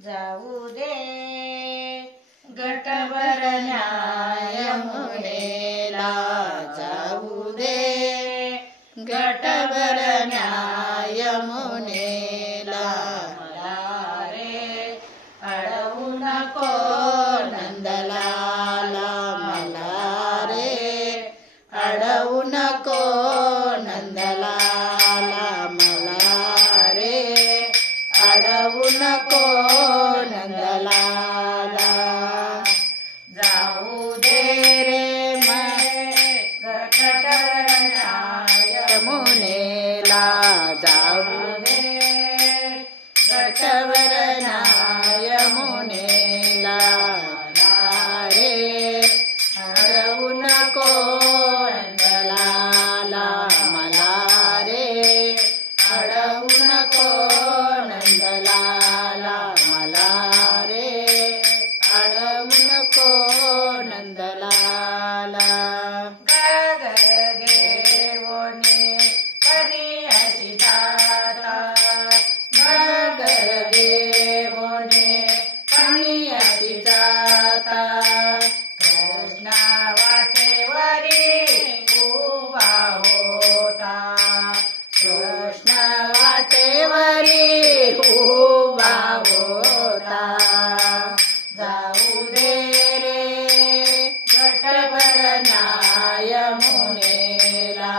जाऊ दे गटभरण्या यमुनेला, जाऊ दे गटभरण्या यमुनेला. मला रे अडवू नको नंदलाला, मला रे अडवू नको नंदलाला, मला रे अडवू नको नंदलाला. जाऊ दे रे गटभरण्या यमुनेला, जाऊ दे गटभरण्या यमुनेला. मला रे अडवू नको नंदलाला, मला रे अडवू नको नंदलाला, मला रे अडवू नको नंदलाला. गगर घेऊनी कणी जाता, गगर घेऊनी कणी जाता. कृष्णा वाटेवरी उभा होता, कृष्ण वाटेवरी उभा होता. जाऊ दे रे गटभरण्या यमुनेला,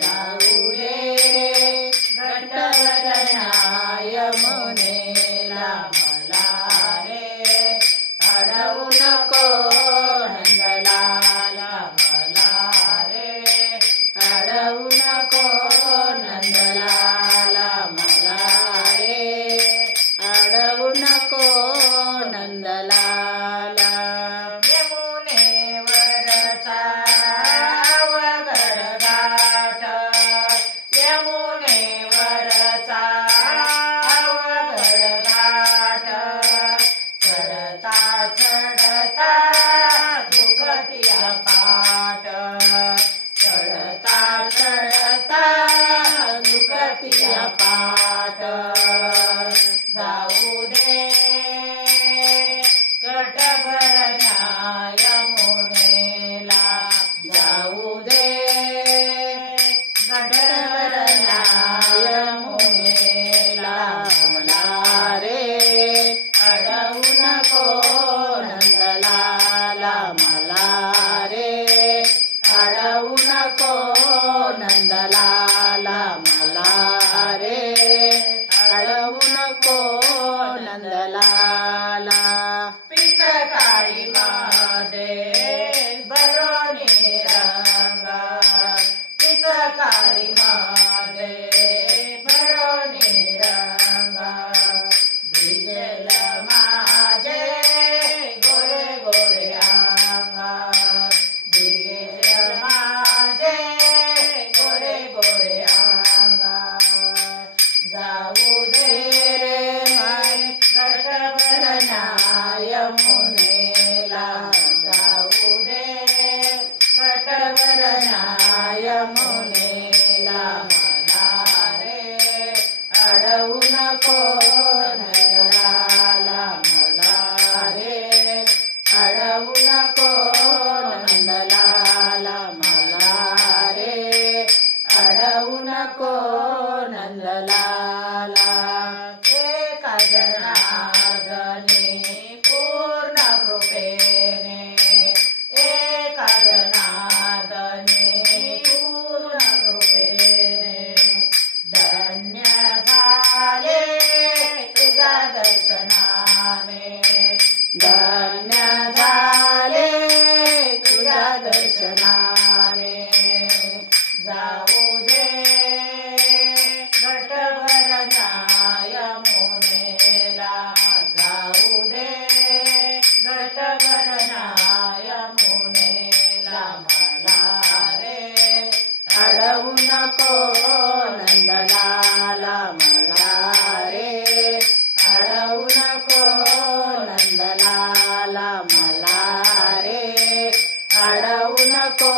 जाऊ दे रे गटभरण्या यमुनेला. मला रे अडवू नको नंदलाला, मला रे अडवू नको नंदलाला, मला रे अडवू नको नंदलाला. यमुनेवरचा वगर घाट, यमुनेवरचा वगर घाट. चढता चढता दुखतिया पाट, चढता चढता दुखतिया पाट. जाऊ दे गटभरण्या यमुनेला, जाऊ दे गटभरण्या यमुनेला. मला रे अडवू नको नंदलाला, मला रे अडवू नको नंदलाला, मला रे अडवू नको नंदलाला. पिचकारी मध्ये भरोनी रंग, पिचकारी मध्ये भरोनी रंग. भिजेल माझे गोरे गोरे अंग, भिजेल माझे गोरे गोरे अंग. जाऊ दे रे गटभरण्या यमुनेला, जाऊ दे गटभरण्या यमुनेला. मला रे अडवू नको नंदलाला, मला रे अडवू नको नंदलाला, मला रे अडवू नको नंदलाला. एका जनार्दनी पूर्ण कृपेने, एका जनार्दनी पूर्ण कृपेने. धन्य झाले तुझ्या दर्शनाने, धन्य झाले तुझ्या दर्शनाने. जाऊ दे गटभरण्या यमुनेला, जाऊ दे गटभरण्या यमुनेला. मला रे अडवू नको नंदलाला, मला रे अडवू नको नंदलाला, मला रे अडवू नको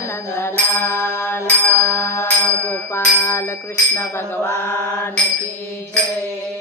नंदलाला. गोपाल कृष्ण भगवान की जय.